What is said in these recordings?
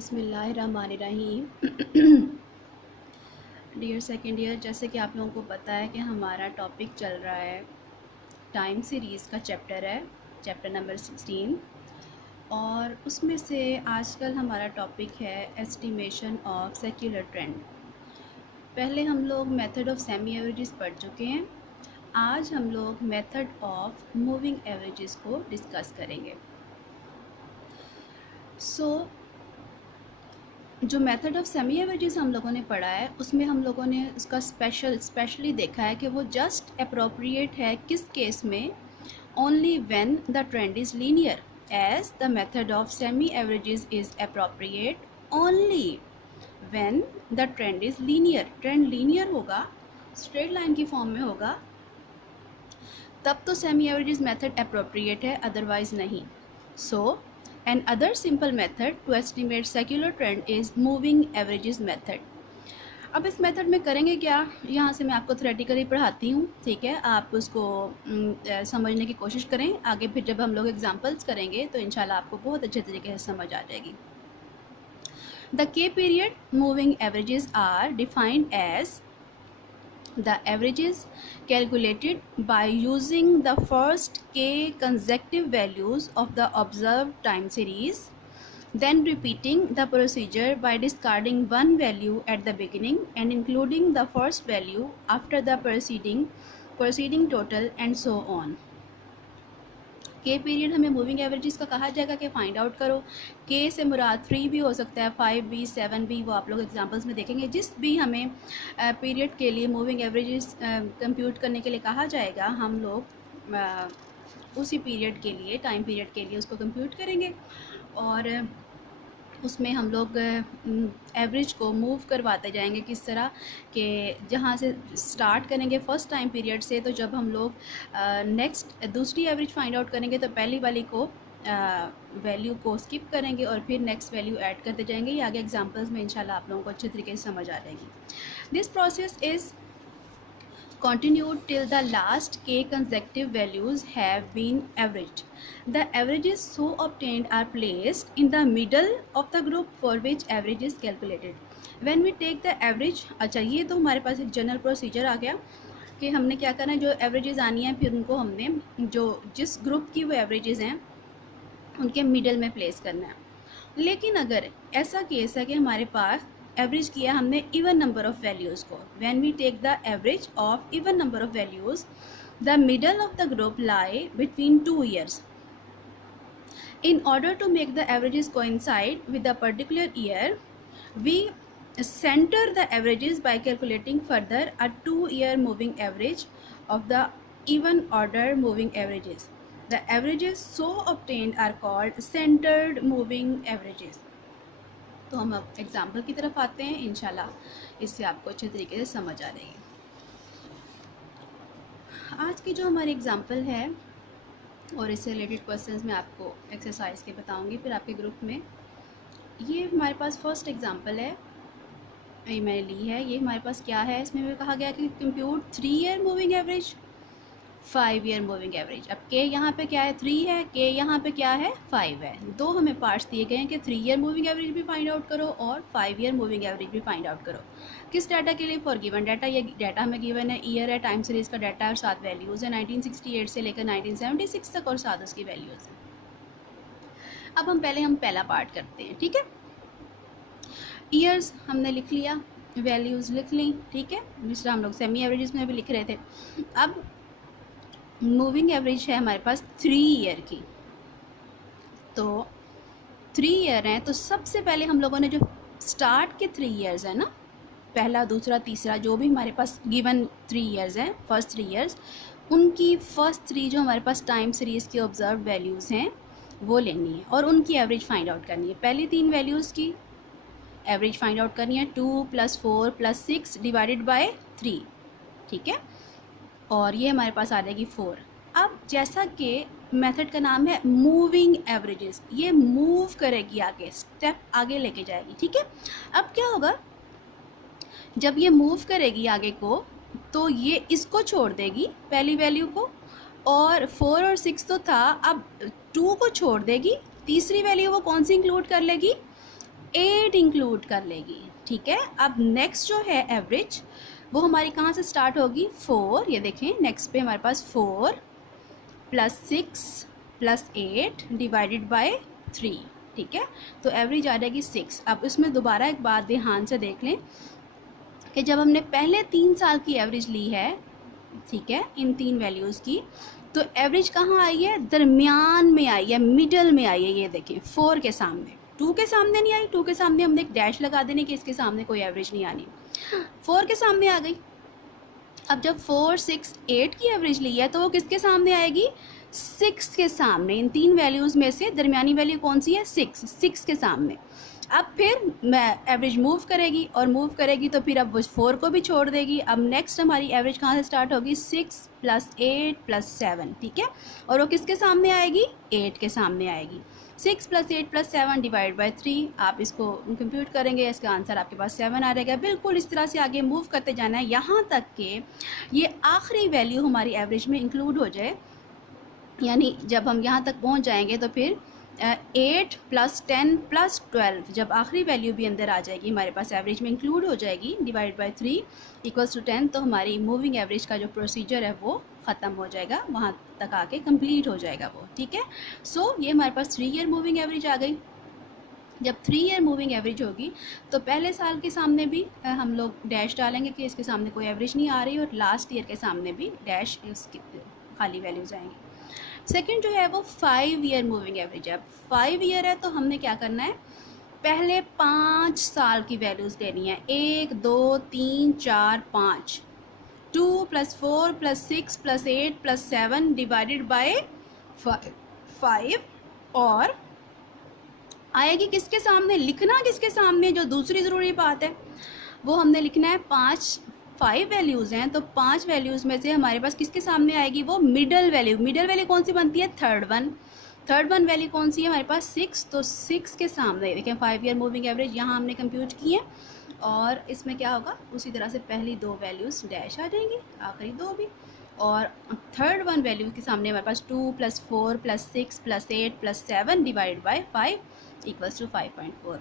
बिस्मिल्लाहिर्रहमानिर्रहीम। Dear second year, जैसे कि आप लोगों को पता है कि हमारा टॉपिक चल रहा है टाइम सीरीज़ का चैप्टर है, चैप्टर नंबर 16, और उसमें से आजकल हमारा टॉपिक है एस्टिमेशन ऑफ सेक्युलर ट्रेंड। पहले हम लोग मेथड ऑफ सेमी एवरेजेस पढ़ चुके हैं। आज हम लोग मेथड ऑफ मूविंग एवरेजेस को डिस्कस करेंगे। जो मेथड ऑफ सेमी एवरेजेस हम लोगों ने पढ़ा है उसमें हम लोगों ने उसका स्पेशली देखा है कि वो जस्ट अप्रोप्रिएट है किस केस में, only when the trend is linear, as the method of semi averages is appropriate only when the trend is linear. Trend linear होगा, स्ट्रेट लाइन की फॉर्म में होगा, तब तो सेमी एवरेजेस मेथड अप्रोप्रिएट है, अदरवाइज नहीं। An other simple method to estimate secular trend is moving averages method. अब इस मेथड में करेंगे क्या, यहाँ से मैं आपको थ्योरेटिकली पढ़ाती हूँ, ठीक है। आप उसको समझने की कोशिश करें। आगे फिर जब हम लोग एग्जांपल्स करेंगे तो इंशाल्लाह आपको बहुत अच्छे तरीके से समझ आ जाएगी। The K period moving averages are defined as the averages calculated by using the first k consecutive values of the observed time series, then repeating the procedure by discarding one value at the beginning and including the first value after the preceding total, and so on. के period हमें moving averages का कहा जाएगा कि find out करो। के से मुराद 3 भी हो सकता है, 5 भी, 7 भी, वो आप लोग एग्जांपल्स में देखेंगे। जिस भी हमें पीरियड के लिए मूविंग एवरेजेस कंप्यूट करने के लिए कहा जाएगा, हम लोग उसी पीरियड के लिए, टाइम पीरियड के लिए उसको कंप्यूट करेंगे और उसमें हम लोग एवरेज को मूव करवाते जाएंगे। किस तरह कि जहाँ से स्टार्ट करेंगे फर्स्ट टाइम पीरियड से, तो जब हम लोग नेक्स्ट दूसरी एवरेज फाइंड आउट करेंगे तो पहली वाली को वैल्यू को स्किप करेंगे और फिर नेक्स्ट वैल्यू ऐड करते जाएंगे। ये आगे एग्जांपल्स में इंशाल्लाह आप लोगों को अच्छे तरीके से समझ आ जाएगी। This process is continued till the last k consecutive values have been averaged. The averages so obtained are placed in the middle of the group for which average is calculated. When we take the average, अच्छा ये तो हमारे पास एक general procedure आ गया कि हमने क्या करना है, जो एवरेजेस आनी है फिर उनको हमने जो जिस ग्रुप की वो एवरेजेस हैं उनके मिडल में प्लेस करना है। लेकिन अगर ऐसा केस है कि हमारे पास एवरेज किया हमने इवन नंबर ऑफ वैल्यूज़ को, when we take the average of even number of values, the middle of the group lie between 2 years. In order to make the averages coincide with the particular year, we center the averages by calculating further a 2-year moving average of the even order moving averages. The averages so obtained are called centered moving averages. तो हम अब example की तरफ आते हैं, इंशाल्लाह इससे आपको अच्छे तरीके से समझ आ जाएगी। आज की जो हमारी एग्जाम्पल है और इससे रिलेटेड क्वेश्चंस मैं आपको एक्सरसाइज के बताऊंगी फिर आपके ग्रुप में। ये हमारे पास फर्स्ट एग्जाम्पल है, ये मैंने ली है। ये हमारे पास क्या है, इसमें भी कहा गया कि compute 3 year moving average, 5 year moving average. अब के यहाँ पे क्या है, 3 है, के यहाँ पे क्या है, 5 है। दो हमें पार्ट्स दिए गए हैं कि 3 year मूविंग एवरेज भी फाइंड आउट करो और 5 year मूविंग एवरेज भी फाइंड आउट करो। किस डाटा के लिए, फॉर गिवन डाटा। ये डाटा हमें गिवन है, ईयर है, टाइम सीरीज़ का डाटा है और 7 वैल्यूज़ है, 1968 से लेकर 1976 तक और 7 उसकी वैल्यूज़ हैं। अब हम पहला पार्ट करते हैं, ठीक है। ईयर्स हमने लिख लिया, वैल्यूज़ लिख ली, ठीक है। दूसरा हम लोग सेमी एवरेजेस में भी लिख रहे थे। अब मूविंग एवरेज है हमारे पास 3 year की, तो 3 year हैं, तो सबसे पहले हम लोगों ने जो स्टार्ट के 3 years है ना, पहला, दूसरा, तीसरा, जो भी हमारे पास गिवन 3 years हैं, फर्स्ट 3 years, उनकी फर्स्ट 3 जो हमारे पास टाइम सीरीज़ की ऑब्जर्व वैल्यूज़ हैं वो लेनी है और उनकी एवरेज फाइंड आउट करनी है। पहली 3 वैल्यूज़ की एवरेज फाइंड आउट करनी है, 2 + 4 + 6 डिवाइडेड बाय 3, ठीक है, और ये हमारे पास आ जाएगी 4। अब जैसा कि मेथड का नाम है मूविंग एवरेजेस, ये मूव करेगी आगे, स्टेप आगे लेके जाएगी, ठीक है। अब क्या होगा, जब ये मूव करेगी आगे को तो ये इसको छोड़ देगी पहली वैल्यू को, और 4 और 6 तो था, अब 2 को छोड़ देगी, तीसरी वैल्यू वो कौन सी इंक्लूड कर लेगी, 8 इंक्लूड कर लेगी, ठीक है। अब नेक्स्ट जो है एवरेज वो हमारी कहाँ से स्टार्ट होगी, 4, ये देखें नेक्स्ट पे हमारे पास 4 + 6 + 8 डिवाइडेड बाय 3, ठीक है। तो एवरेज आ जाएगी 6। अब इसमें दोबारा एक बात ध्यान से देख लें कि जब हमने पहले 3 साल की एवरेज ली है, ठीक है, इन 3 वैल्यूज़ की, तो एवरेज कहाँ आई है, दरमियान में आई है, मिडल में आई है। ये देखें 4 के सामने, 2 के सामने नहीं आई, 2 के सामने हमने एक डैश लगा देने कि इसके सामने कोई एवरेज नहीं आनी, 4 के सामने आ गई। अब जब 4, 6, 8 की एवरेज ली है तो वो किसके सामने आएगी, 6 के सामने। इन 3 वैल्यूज़ में से दरमियानी वैल्यू कौन सी है, 6 के सामने। अब फिर मैं एवरेज मूव करेगी और मूव करेगी तो फिर अब वो 4 को भी छोड़ देगी। अब नेक्स्ट हमारी एवरेज कहाँ से स्टार्ट होगी, 6 + 8 + 7, ठीक है। और वो किसके सामने आएगी, 8 के सामने आएगी। 6 + 8 + 7 डिवाइड बाय 3, आप इसको कंप्यूट करेंगे, इसका आंसर आपके पास 7 आ जाएगा। बिल्कुल इस तरह से आगे मूव करते जाना है यहाँ तक कि ये आखिरी वैल्यू हमारी एवरेज में इंक्लूड हो जाए। यानी जब हम यहाँ तक पहुँच जाएंगे तो फिर 8 + 10 + 12, जब आखिरी वैल्यू भी अंदर आ जाएगी हमारे पास एवरेज में इंक्लूड हो जाएगी, डिवाइड बाय 3 = 10, तो हमारी मूविंग एवरेज का जो प्रोसीजर है वो ख़त्म हो जाएगा, वहाँ तक आके कंप्लीट हो जाएगा वो, ठीक है। सो ये हमारे पास 3 ईयर मूविंग एवरेज आ गई। जब 3 ईयर मूविंग एवरेज होगी तो पहले साल के सामने भी हम लोग डैश डालेंगे कि इसके सामने कोई एवरेज नहीं आ रही, और लास्ट ईयर के सामने भी डैश, इसकी खाली वैल्यूज़ आएंगी। सेकंड जो है वो 5 ईयर मूविंग एवरेज है। अब 5 ईयर है तो हमने क्या करना है, पहले 5 साल की वैल्यूज़ लेनी है, 1, 2, 3, 4, 5, 2 + 4 + 6 + 8 + 7 डिवाइडेड बाय 5, और आएगी किसके सामने, लिखना किसके सामने, जो दूसरी ज़रूरी बात है वो हमने लिखना है 5 वैल्यूज़ हैं तो 5 वैल्यूज़ में से हमारे पास किसके सामने आएगी, वो मिडल वैल्यू। मिडल वैल्यू कौन सी बनती है, थर्ड वन वैल्यू कौन सी है हमारे पास, 6, तो 6 के सामने देखें 5 ईयर मूविंग एवरेज यहाँ हमने कंप्यूट की है। और इसमें क्या होगा, उसी तरह से पहली 2 वैल्यूज़ डैश आ जाएंगी, आखिरी 2 भी, और थर्ड वन वैल्यू के सामने हमारे पास 2 + 4 + 6 + 8 + 7 डिवाइड बाय 5 = 5.4।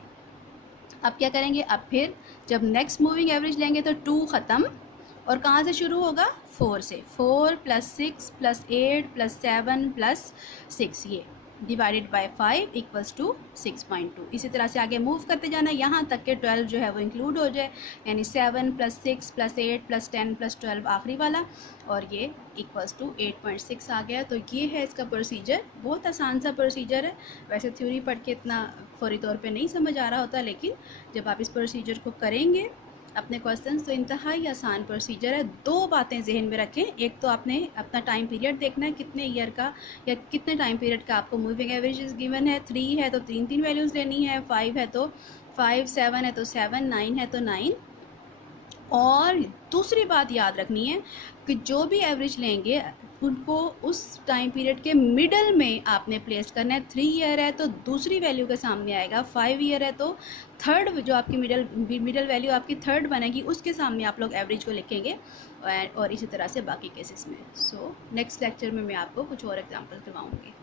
अब क्या करेंगे, अब फिर जब नेक्स्ट मूविंग एवरेज लेंगे तो 2 ख़त्म, और कहाँ से शुरू होगा, 4 से, 4 + 6 + 8 + 7 + 6, ये डिवाइडेड बाय 5 = 6.2। इसी तरह से आगे मूव करते जाना यहाँ तक के 12 जो है वो इंक्लूड हो जाए, यानी 7 + 6 + 8 + 10 + 12 आखिरी वाला, और ये = 8.6 आ गया। तो ये है इसका प्रोसीजर, बहुत आसान सा प्रोसीजर है। वैसे थ्योरी पढ़ के इतना फौरी तौर पे नहीं समझ आ रहा होता, लेकिन जब आप इस प्रोसीजर को करेंगे अपने क्वेश्चंस तो इंतहाई आसान प्रोसीजर है। 2 बातें जहन में रखें, एक तो आपने अपना टाइम पीरियड देखना है, कितने ईयर का या कितने टाइम पीरियड का आपको मूविंग एवरेज गिवन है। 3 है तो 3 वैल्यूज़ लेनी है, 5 है तो 5, 7 है तो 7, 9 है तो 9। और दूसरी बात याद रखनी है कि जो भी एवरेज लेंगे उनको उस टाइम पीरियड के मिडल में आपने प्लेस करना है। 3 ईयर है तो दूसरी वैल्यू के सामने आएगा, 5 ईयर है तो थर्ड, जो आपकी मिडल वैल्यू आपकी थर्ड बनेगी उसके सामने आप लोग एवरेज को लिखेंगे, और इसी तरह से बाकी केसेस में। सो नेक्स्ट लेक्चर में मैं आपको कुछ और एग्जांपल करवाऊँगी।